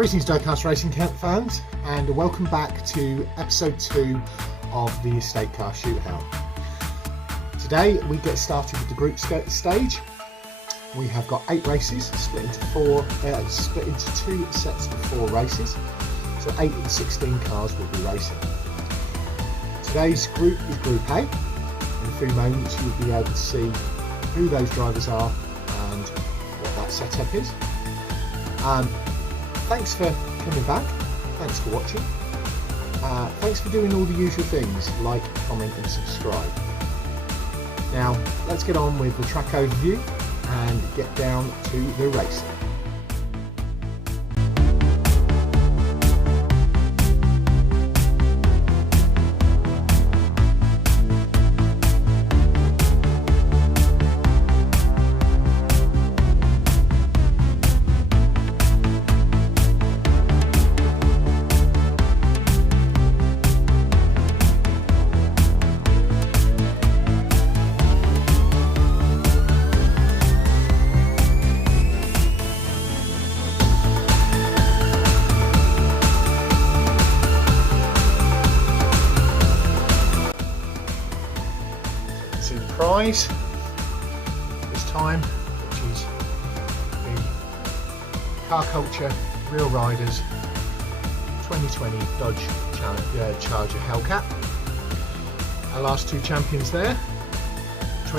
Greetings Diecast Racing fans, and welcome back to episode 2 of the Estate Car Shootout. Today we get started with the group stage. We have got 8 races split into 2 sets of 4 races, so 8 of the 16 cars will be racing. Today's group is Group A. In a few moments you'll be able to see who those drivers are and what that setup is. Thanks for coming back, thanks for watching, thanks for doing all the usual things like, comment and subscribe. Now let's get on with the track overview and get down to the racing. See the prize this time, which is the Car Culture Real Riders 2020 Dodge Charger Hellcat. Our last 2 champions there,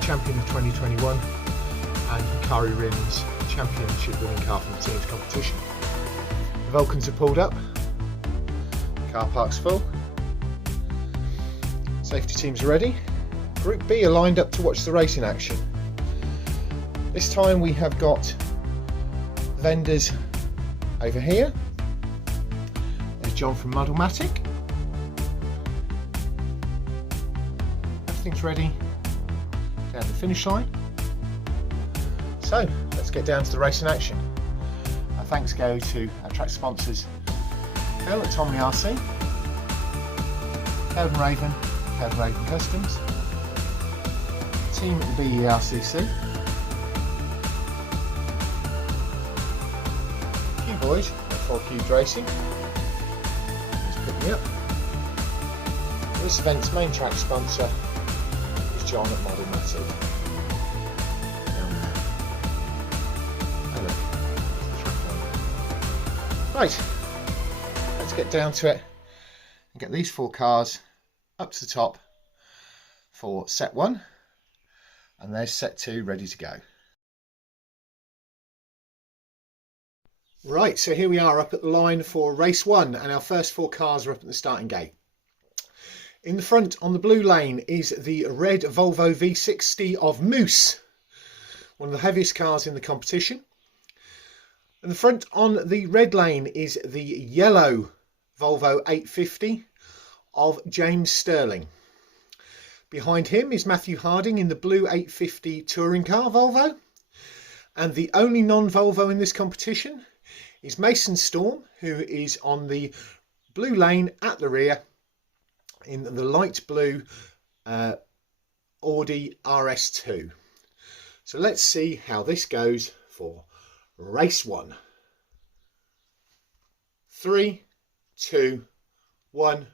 champion of 2021 and Hikari Rin's championship winning car from the team's competition. The Vulcans are pulled up, the car park's full, safety teams are ready. Group B are lined up to watch the racing action. This time we have got vendors over here. There's John from Muddlematic. Everything's ready down the finish line. So let's get down to the racing action. Our thanks go to our track sponsors, Phil at Tomley RC, Kelvin Raven Customs, team at the BERCC, Q Boys at 4 Cubes Racing, just pick me up. This event's main track sponsor is John at Muddlematic. Right, let's get down to it and get these 4 cars up to the top for set 1. And there's set 2 ready to go. Right, so here we are up at the line for race 1, and our first 4 cars are up at the starting gate. In the front on the blue lane is the red Volvo V60 of Moose, one of the heaviest cars in the competition. In the front on the red lane is the yellow Volvo 850 of James Stirling. Behind him is Matthew Harding in the blue 850 touring car Volvo. And the only non-Volvo in this competition is Mason Storm, who is on the blue lane at the rear in the light blue Audi RS2. So let's see how this goes for race 1. 3, 2, 1,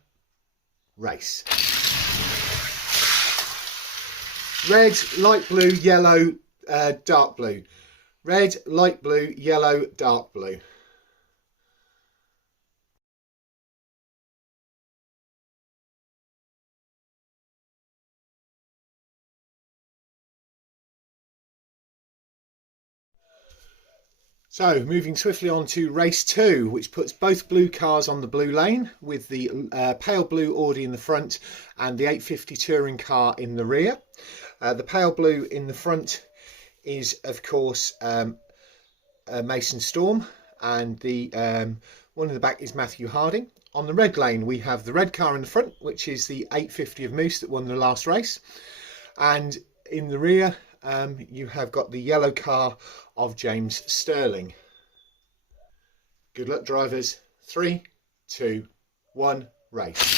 race. Red, light blue, yellow, dark blue. Red, light blue, yellow, dark blue. So moving swiftly on to race 2, which puts both blue cars on the blue lane with the pale blue Audi in the front and the 850 touring car in the rear. The pale blue in the front is of course Mason Storm, and the one in the back is Matthew Harding. On the red lane we have the red car in the front, which is the 850 of Moose that won the last race, and in the rear you have got the yellow car of James Stirling. Good luck drivers. 3, 2, 1, race.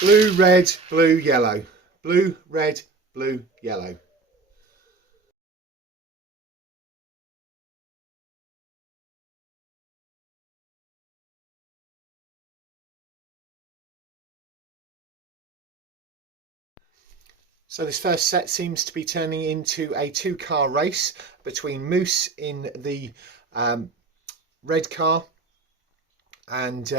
Blue, red, blue, yellow. Blue, red, blue, yellow. So this first set seems to be turning into a two-car race between Moose in the red car and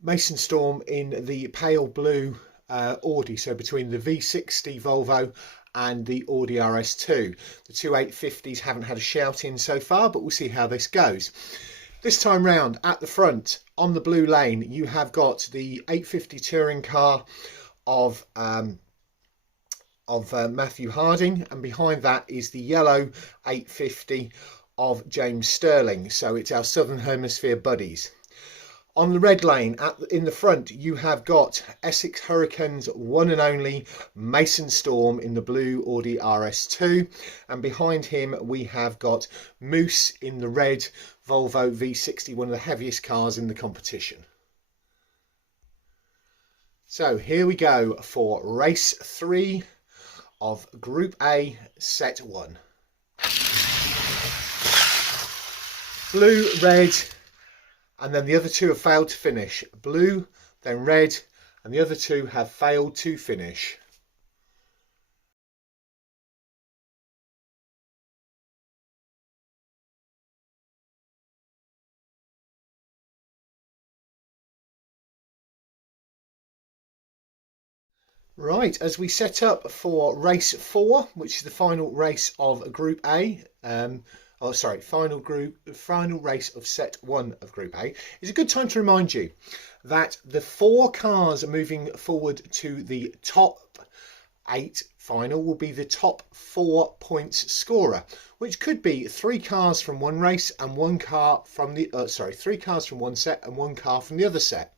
Mason Storm in the pale blue Audi, so between the V60 Volvo and the Audi RS2. The two 850s haven't had a shout in so far, but we'll see how this goes. This time round, at the front on the blue lane, you have got the 850 touring car of Matthew Harding, and behind that is the yellow 850 of James Stirling. So it's our Southern Hemisphere buddies. On the red lane, in the front, you have got Essex Hurricanes' one and only Mason Storm in the blue Audi RS2. And behind him, we have got Moose in the red Volvo V60, one of the heaviest cars in the competition. So here we go for race 3 of Group A, Set 1. Blue, red, and then the other two have failed to finish. Blue, then red, and the other two have failed to finish. Right, as we set up for race 4, which is the final race of Group A, final race of set 1 of Group A, is a good time to remind you that the 4 cars moving forward to the top 8 final will be the top 4 points scorer, which could be 3 cars from one race and 1 car from the 3 cars from one set and 1 car from the other set.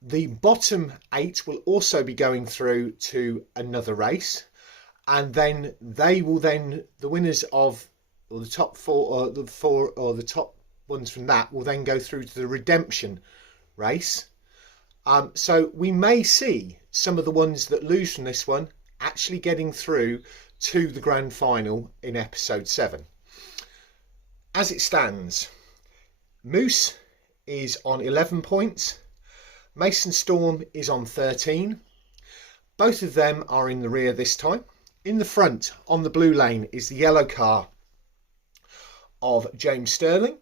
The bottom 8 will also be going through to another race, and then they will the winners of the top 4 or the top ones from that will then go through to the redemption race. So we may see some of the ones that lose from this one actually getting through to the grand final in episode 7. As it stands, Moose is on 11 points. Mason Storm is on 13. Both of them are in the rear this time. In the front, on the blue lane, is the yellow car of James Stirling.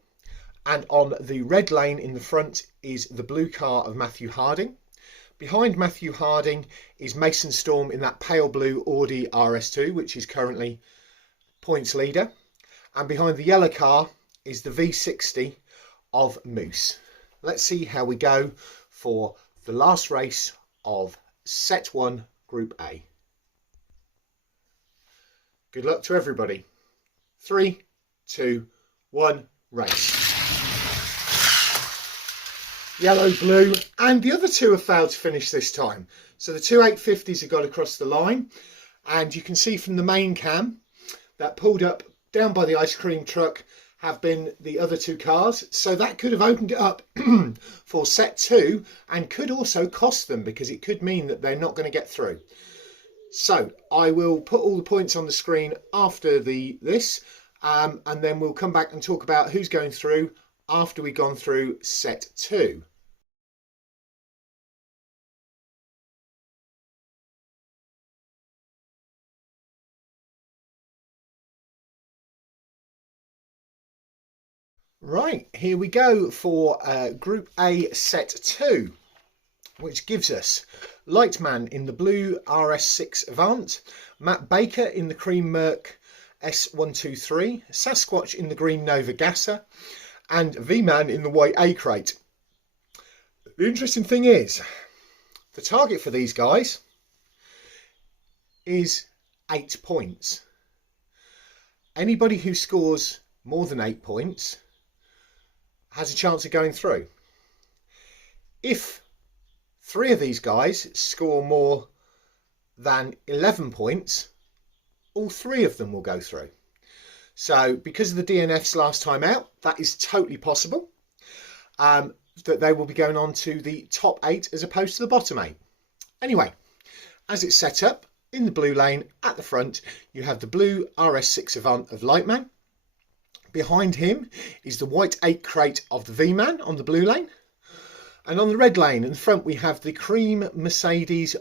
And on the red lane in the front is the blue car of Matthew Harding. Behind Matthew Harding is Mason Storm in that pale blue Audi RS2, which is currently points leader. And behind the yellow car is the V60 of Moose. Let's see how we go for the last race of Set 1 Group A. Good luck to everybody. 3, 2, 1, race. Yellow, blue, and the other two have failed to finish this time. So the two 850s have got across the line, and you can see from the main cam that pulled up down by the ice cream truck have been the other 2 cars. So that could have opened it up for set 2 and could also cost them, because it could mean that they're not going to get through. So I will put all the points on the screen after this, and then we'll come back and talk about who's going through after we've gone through set 2. Right, here we go for Group A Set 2, which gives us Lyteman in the blue RS6 Avant, Matt Baker in the cream Merc S123, Sasquath in the green Nova Gasser, and V-Man in the white A-Crate. The interesting thing is, the target for these guys is 8 points. Anybody who scores more than 8 points has a chance of going through. If 3 of these guys score more than 11 points, all 3 of them will go through. So because of the DNFs last time out, that is totally possible, that they will be going on to the top 8 as opposed to the bottom 8. Anyway, as it's set up, in the blue lane at the front, you have the blue RS6 Avant of Lyteman. Behind him is the white 8 crate of the V-Man on the blue lane. And on the red lane in the front, we have the cream Mercedes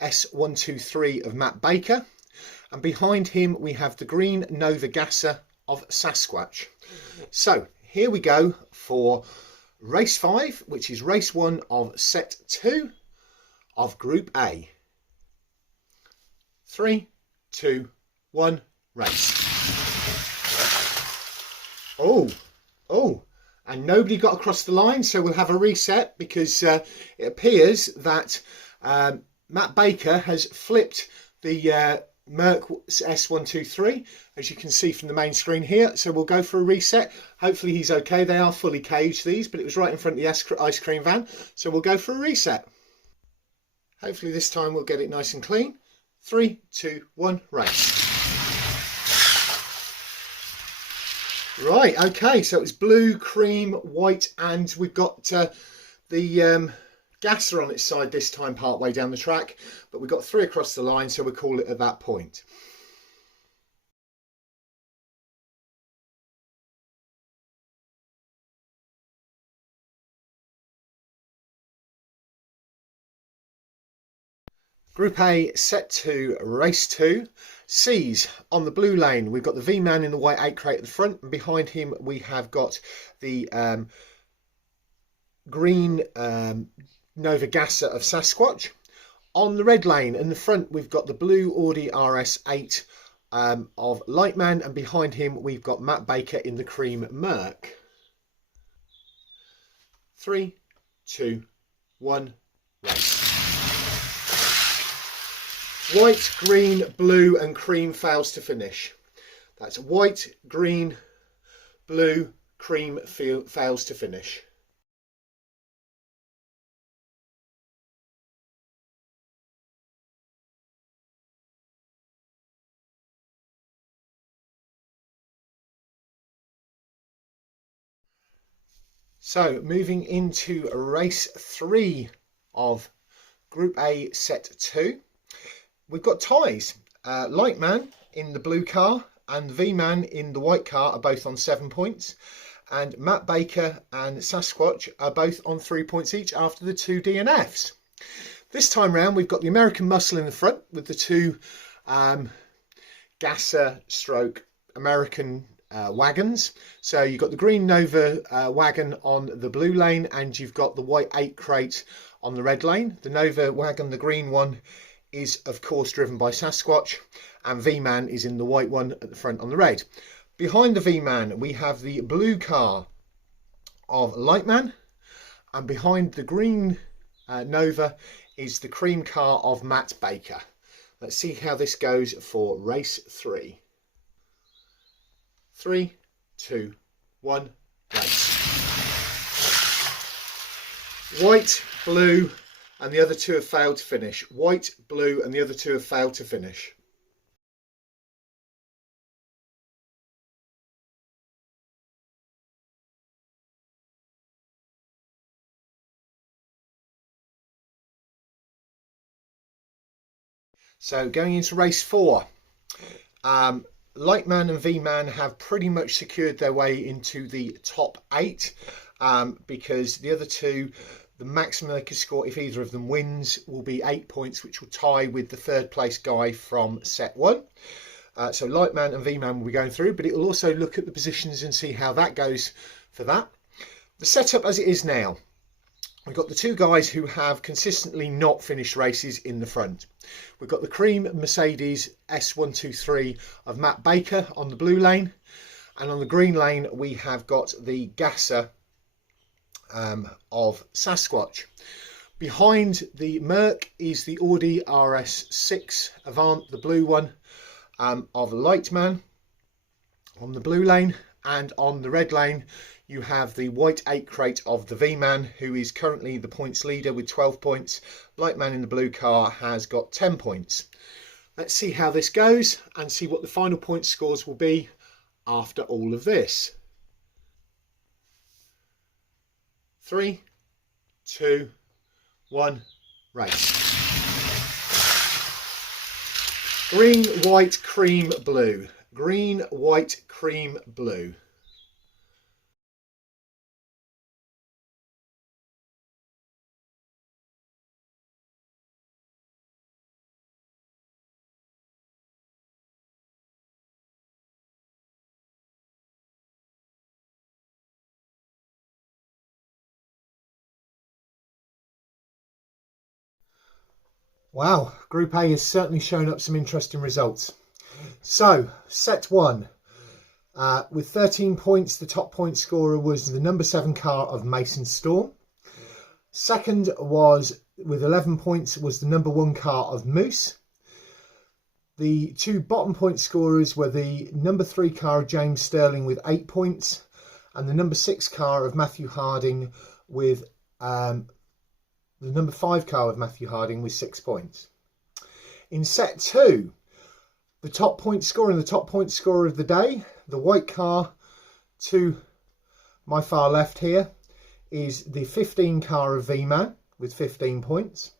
S123 of Matt Baker. And behind him, we have the green Nova Gasser of Sasquath. So here we go for race 5, which is race 1 of set 2 of Group A. 3, 2, 1, race. Oh, and nobody got across the line, so we'll have a reset because it appears that Matt Baker has flipped the Merc S123, as you can see from the main screen here. So we'll go for a reset. Hopefully he's okay. They are fully caged, these, but it was right in front of the ice cream van. So we'll go for a reset. Hopefully this time we'll get it nice and clean. 3, 2, 1, race. Right, okay, so it's blue, cream, white, and we've got the gasser on its side this time, part way down the track, but we've got 3 across the line, so we'll call it at that point. Group A, set 2, race 2. C's on the blue lane. We've got the V-Man in the white 8 crate at the front, and behind him we have got the green Nova Gasser of Sasquatch. On the red lane in the front, we've got the blue Audi RS8 of Lyteman, and behind him we've got Matt Baker in the cream Merc. 3, 2, 1, race. White, green, blue and cream fails to finish. That's white, green, blue, cream fails to finish. So moving into race 3 of Group A, set 2. We've got ties. Lyteman in the blue car and V-Man in the white car are both on 7 points. And Matt Baker and Sasquatch are both on 3 points each after the 2 DNFs. This time round, we've got the American Muscle in the front with the 2 Gasser stroke American wagons. So you've got the green Nova wagon on the blue lane, and you've got the white 8 crate on the red lane. The Nova wagon, the green one, is of course driven by Sasquatch, and V-Man is in the white one at the front on the red. Behind the V-Man we have the blue car of Lyteman, and behind the green Nova is the cream car of Matt Baker. Let's see how this goes for race 3. 3, 2, 1, race. White, blue, and the other 2 have failed to finish. White, blue, and the other 2 have failed to finish. So going into race 4, Lyteman and V-Man have pretty much secured their way into the top 8 because the other 2, the maximum they could score if either of them wins will be 8 points, which will tie with the 3rd place guy from set 1. So Lyteman and V-Man will be going through, but it will also look at the positions and see how that goes for that. The setup as it is now, we've got the 2 guys who have consistently not finished races in the front. We've got the cream Mercedes S123 of Matt Baker on the blue lane, and on the green lane we have got the Gasser of Sasquatch. Behind the Merc is the Audi RS6 Avant, the blue one, of Lyteman on the blue lane, and on the red lane you have the white 8 crate of the V-Man, who is currently the points leader with 12 points. Lyteman in the blue car has got 10 points. Let's see how this goes and see what the final point scores will be after all of this. 3, 2, 1, race. Green, white, cream, blue. Green, white, cream, blue. Wow, Group A has certainly shown up some interesting results. So, set 1. With 13 points, the top point scorer was the number 7 car of Mason Storm. Second was, with 11 points, was the number 1 car of Moose. The 2 bottom point scorers were the number 3 car of James Stirling with 8 points and the number 6 car of Matthew Harding with the number 5 car of Matthew Harding with 6 points. In set 2, the top point scorer and the top point scorer of the day, the white car to my far left here, is the 15 car of V-Man with 15 points.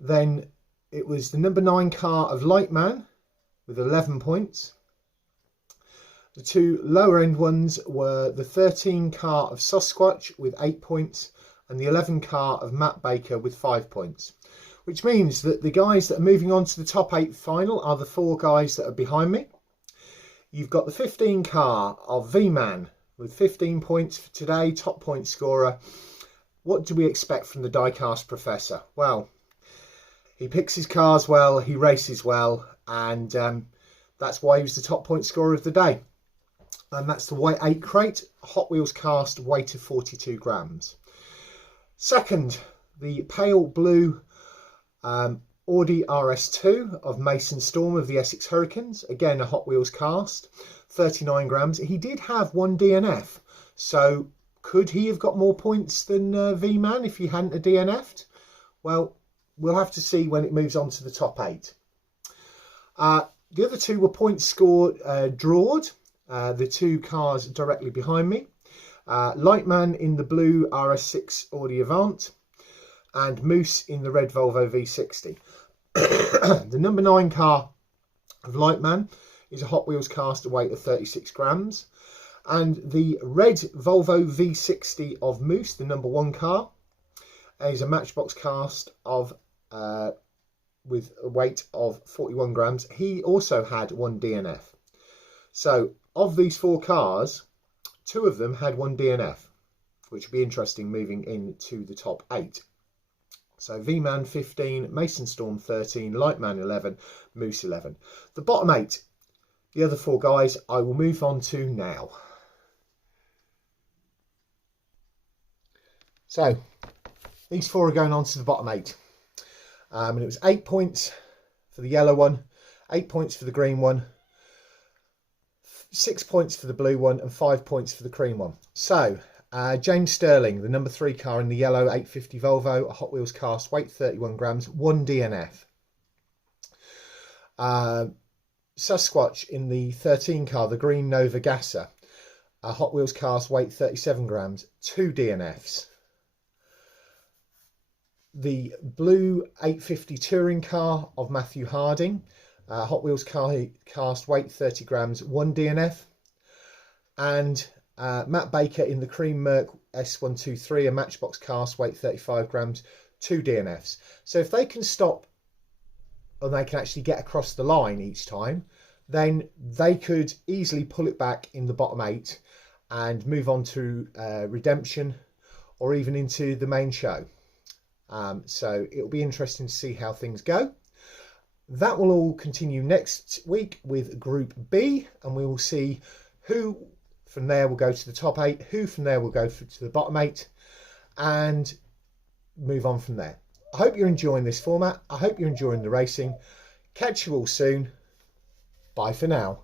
Then it was the number 9 car of Lyteman with 11 points. The 2 lower end ones were the 13 car of Sasquath with 8 points and the 11 car of Matt Baker with 5 points. Which means that the guys that are moving on to the top 8 final are the 4 guys that are behind me. You've got the 15 car of V-Man with 15 points for today, top point scorer. What do we expect from the Diecast Professor? Well, he picks his cars well, he races well, and that's why he was the top point scorer of the day. And that's the white 8 crate, Hot Wheels cast, weight of 42 grams. Second, the pale blue Audi RS2 of Mason Storm of the Essex Hurricanes. Again, a Hot Wheels cast, 39 grams. He did have 1 DNF, so could he have got more points than V-Man if he hadn't a DNF'd? Well, we'll have to see when it moves on to the top 8. The other 2 were points scored drawed, the 2 cars directly behind me. Lyteman in the blue RS6 Audi Avant and Moose in the red Volvo V60. The number 9 car of Lyteman is a Hot Wheels cast, a weight of 36 grams. And the red Volvo V60 of Moose, the number 1 car, is a Matchbox cast of with a weight of 41 grams. He also had 1 DNF. So of these 4 cars, 2 of them had 1 DNF, which would be interesting moving into the top 8. So V-Man 15, Mason Storm 13, Lyteman 11, Moose 11. The bottom 8, the other 4 guys, I will move on to now. So these 4 are going on to the bottom 8. And it was 8 points for the yellow one, 8 points for the green one, 6 points for the blue one, and 5 points for the cream one. So James Stirling, the number 3 car in the yellow 850 Volvo, a Hot Wheels cast, weight 31 grams, 1 DNF. Sasquath in the 13 car, the green Nova Gasser, a Hot Wheels cast, weight 37 grams, 2 DNFs. The blue 850 touring car of Matthew Harding, Hot Wheels cast, weight 30 grams, 1 DNF. And Matt Baker in the cream Merc S123, a Matchbox cast, weight 35 grams, 2 DNFs. So if they can stop and they can actually get across the line each time, then they could easily pull it back in the bottom 8 and move on to Redemption or even into the main show. So it'll be interesting to see how things go. That will all continue next week with Group B, and we will see who from there will go to the top 8, who from there will go to the bottom 8, and move on from there. I hope you're enjoying this format. I hope you're enjoying the racing. Catch you all soon. Bye for now.